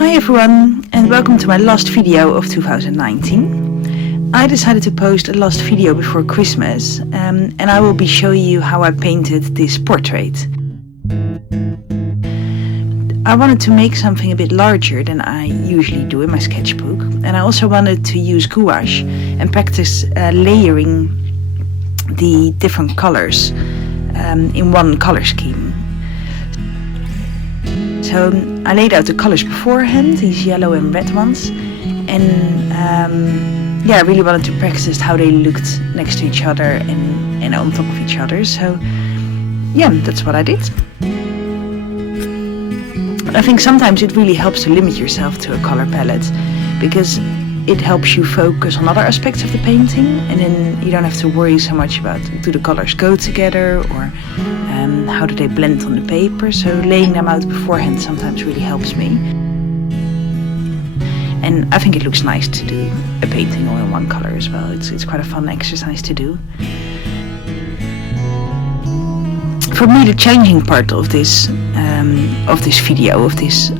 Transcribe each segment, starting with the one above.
Hi everyone, and welcome to my last video of 2019. I decided to post a last video before Christmas, and I will be showing you how I painted this portrait. I wanted to make something a bit larger than I usually do in my sketchbook, and I also wanted to use gouache and practice layering the different colors in one color scheme. So I laid out the colors beforehand, these yellow and red ones, and I really wanted to practice how they looked next to each other and on top of each other. So yeah, that's what I did. I think sometimes it really helps to limit yourself to a color palette, because it helps you focus on other aspects of the painting, and then you don't have to worry so much about do the colors go together or how do they blend on the paper. So laying them out beforehand sometimes really helps me. And I think it looks nice to do a painting all in one color as well. It's quite a fun exercise to do. For me, the challenging part of this video, of this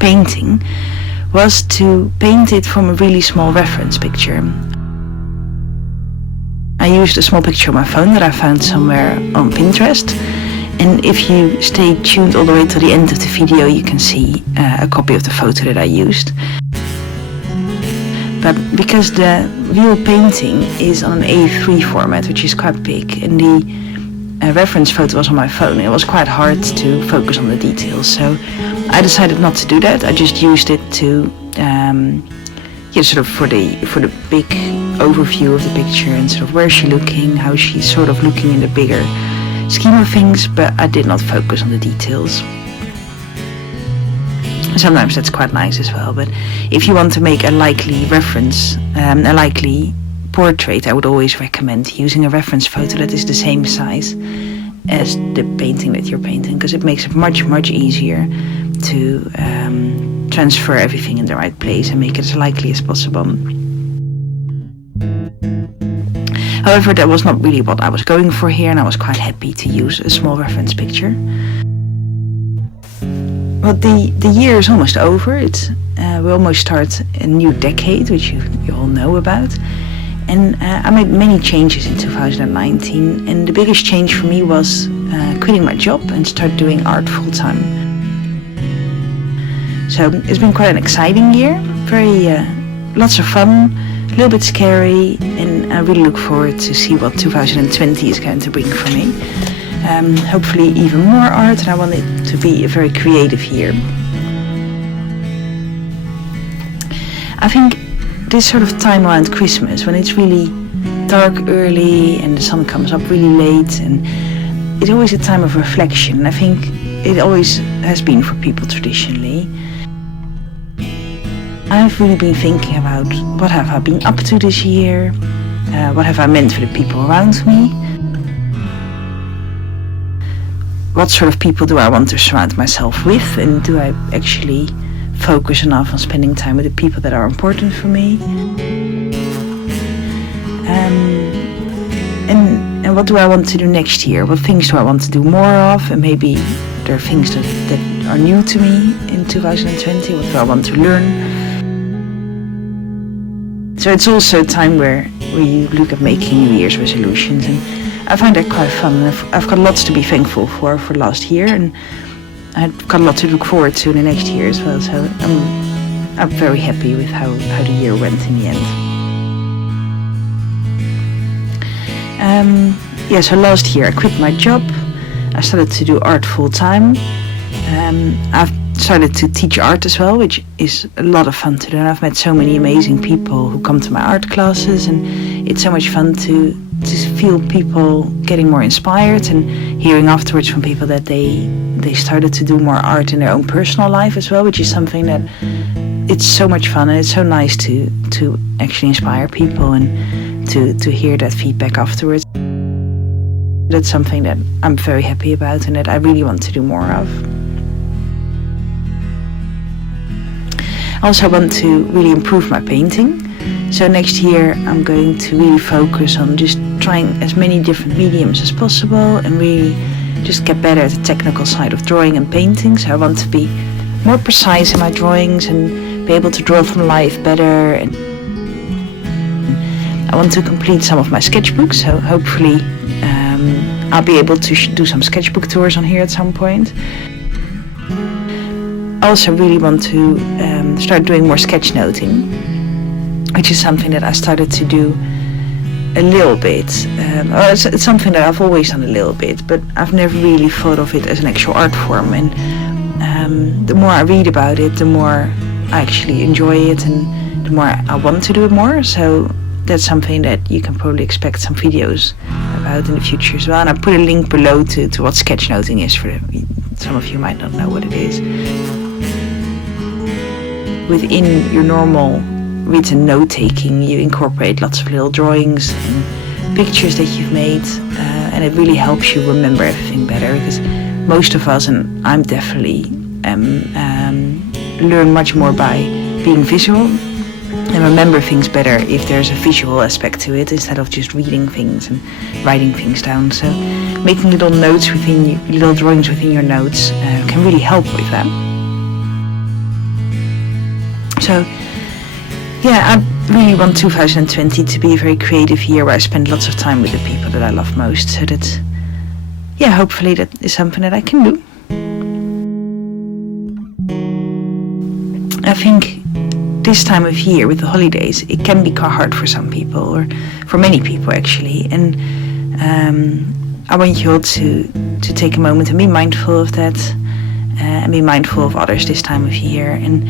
painting, was to paint it from a really small reference picture. I used a small picture on my phone that I found somewhere on Pinterest, and if you stay tuned all the way to the end of the video, you can see a copy of the photo that I used. But because the real painting is on an A3 format, which is quite big, and the reference photo was on my phone, it was quite hard to focus on the details. So I decided not to do that. I just used it to sort of for the big overview of the picture, and sort of where she's looking, how she's sort of looking in the bigger scheme of things, but I did not focus on the details. Sometimes that's quite nice as well, but if you want to make a likely reference, a likely portrait, I would always recommend using a reference photo that is the same size as the painting that you're painting, because it makes it much easier to transfer everything in the right place and make it as likely as possible. However, that was not really what I was going for here, and I was quite happy to use a small reference picture. Well, the year is almost over. We almost start a new decade, which you all know about. And I made many changes in 2019, and the biggest change for me was quitting my job and start doing art full-time. So it's been quite an exciting year, lots of fun, a little bit scary, and I really look forward to see what 2020 is going to bring for me. Hopefully even more art, and I want it to be a very creative year. I think this sort of time around Christmas, when it's really dark early and the sun comes up really late, and it's always a time of reflection. I think it always has been for people traditionally. I've really been thinking about what have I been up to this year, what have I meant for the people around me, what sort of people do I want to surround myself with, and do I actually focus enough on spending time with the people that are important for me, and what do I want to do next year, what things do I want to do more of, and maybe there are things that are new to me in 2020, what do I want to learn. So it's also a time where you look at making New Year's resolutions, and I find that quite fun. I've got lots to be thankful for last year, and I've got a lot to look forward to in the next year as well. So I'm very happy with how the year went in the end. So last year I quit my job. I started to do art full time. I've started to teach art as well, which is a lot of fun to do. And I've met so many amazing people who come to my art classes, and it's so much fun to feel people getting more inspired, and hearing afterwards from people that they started to do more art in their own personal life as well, which is something that it's so much fun, and it's so nice to actually inspire people and to hear that feedback afterwards. That's something that I'm very happy about and that I really want to do more of. I also want to really improve my painting. So next year I'm going to really focus on just trying as many different mediums as possible and really just get better at the technical side of drawing and painting. So I want to be more precise in my drawings and be able to draw from life better. And I want to complete some of my sketchbooks, so hopefully I'll be able to do some sketchbook tours on here at some point. I also really want to start doing more sketchnoting, which is something that I started to do a little bit. It's something that I've always done a little bit, but I've never really thought of it as an actual art form. And the more I read about it, the more I actually enjoy it, and the more I want to do it more. So that's something that you can probably expect some videos about in the future as well. And I put a link below to what sketchnoting is, for some of you might not know what it is. Within your normal written note-taking, you incorporate lots of little drawings and pictures that you've made, and it really helps you remember everything better, because most of us, and I'm definitely, learn much more by being visual and remember things better if there's a visual aspect to it, instead of just reading things and writing things down. So making little notes little drawings within your notes can really help with that. So yeah, I really want 2020 to be a very creative year where I spend lots of time with the people that I love most. So that, yeah, hopefully that is something that I can do. I think this time of year with the holidays, it can be hard for some people, or for many people actually. And I want you all to take a moment and be mindful of that, and be mindful of others this time of year. And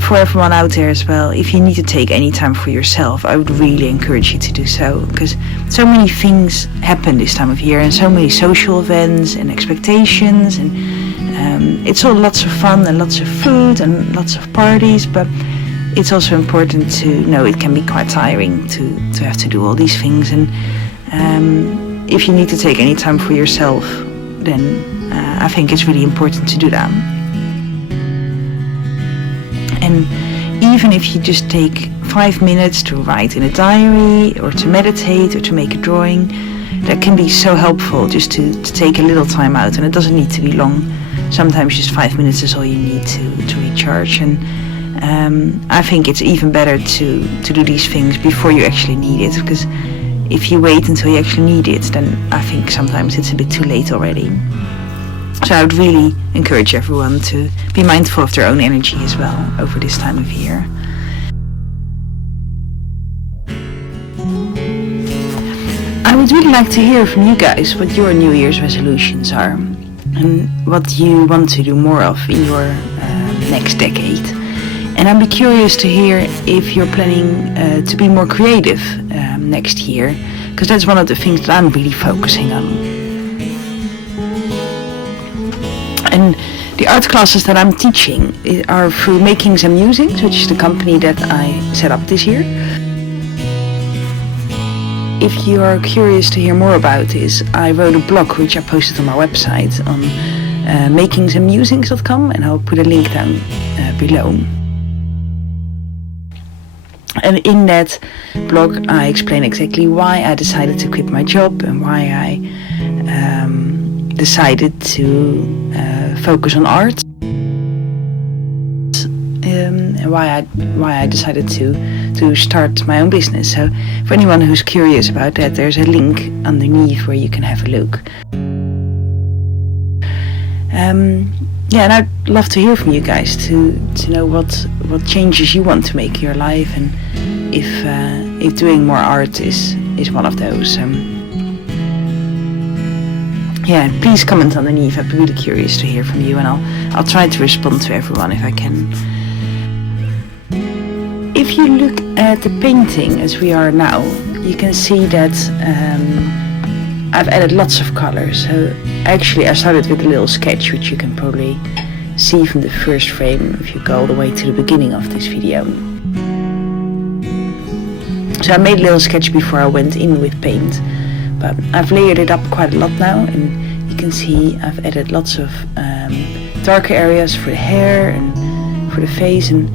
for everyone out there as well, if you need to take any time for yourself, I would really encourage you to do so, because so many things happen this time of year, and so many social events and expectations, and it's all lots of fun and lots of food and lots of parties, but it's also important to know it can be quite tiring to have to do all these things. And if you need to take any time for yourself, then I think it's really important to do that. And even if you just take 5 minutes to write in a diary, or to meditate, or to make a drawing, that can be so helpful, just to take a little time out. And it doesn't need to be long. Sometimes just 5 minutes is all you need to recharge. And I think it's even better to do these things before you actually need it, because if you wait until you actually need it, then I think sometimes it's a bit too late already. So I would really encourage everyone to be mindful of their own energy as well over this time of year. I would really like to hear from you guys what your New Year's resolutions are, and what you want to do more of in your next decade. And I'd be curious to hear if you're planning to be more creative next year, because that's one of the things that I'm really focusing on. And the art classes that I'm teaching are through Makings and Musings, which is the company that I set up this year. If you are curious to hear more about this, I wrote a blog which I posted on my website on makingsandmusings.com, and I'll put a link down below. And in that blog I explain exactly why I decided to quit my job, and why I decided to focus on art, and why I decided to start my own business. So for anyone who's curious about that, there's a link underneath where you can have a look. Yeah, and I'd love to hear from you guys to know what changes you want to make in your life, and if doing more art is one of those. Yeah, please comment underneath. I'd be really curious to hear from you, and I'll try to respond to everyone if I can. If you look at the painting as we are now, you can see that I've added lots of colors. So actually I started with a little sketch, which you can probably see from the first frame if you go all the way to the beginning of this video. So I made a little sketch before I went in with paint, but I've layered it up quite a lot now, and you can see I've added lots of darker areas for the hair and for the face. And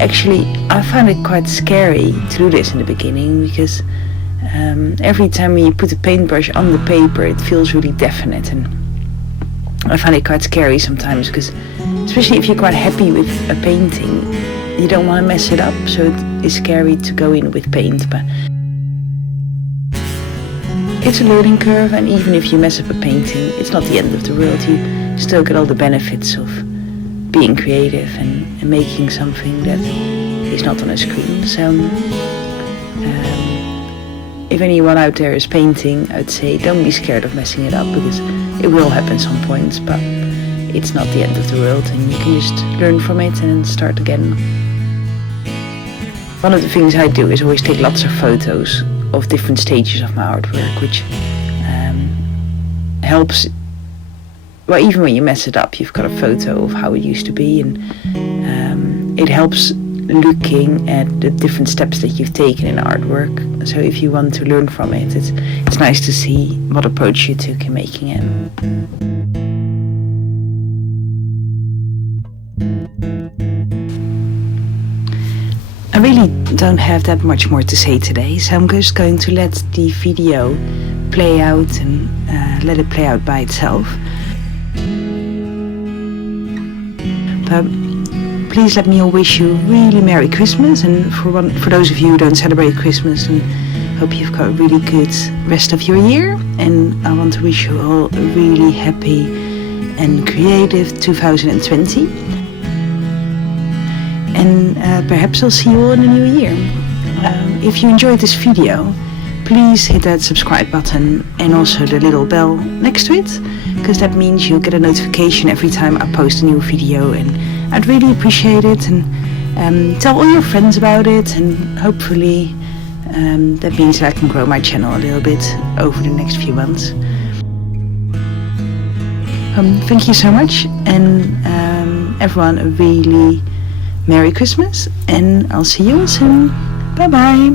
actually I found it quite scary to do this in the beginning, because every time you put the paintbrush on the paper it feels really definite, and I find it quite scary sometimes because, especially if you're quite happy with a painting, you don't want to mess it up, so it is scary to go in with paint. But it's a learning curve, and even if you mess up a painting, it's not the end of the world. You still get all the benefits of being creative and making something that is not on a screen. So if anyone out there is painting, I'd say don't be scared of messing it up, because it will happen some points, but it's not the end of the world, and you can just learn from it and start again. One of the things I do is always take lots of photos of different stages of my artwork, which helps. Well, even when you mess it up, you've got a photo of how it used to be, and it helps looking at the different steps that you've taken in artwork. So if you want to learn from it, it's nice to see what approach you took in making it. I really don't have that much more to say today, so I'm just going to let the video play out and let it play out by itself. But please let me all wish you really Merry Christmas, and for those of you who don't celebrate Christmas, and hope you've got a really good rest of your year. And I want to wish you all a really happy and creative 2020. And perhaps I'll see you all in the new year. If you enjoyed this video, please hit that subscribe button and also the little bell next to it, because that means you'll get a notification every time I post a new video, and I'd really appreciate it. And tell all your friends about it, and hopefully that means that I can grow my channel a little bit over the next few months. Thank you so much, and everyone a really Merry Christmas, and I'll see you all soon. Bye bye.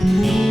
Mm-hmm.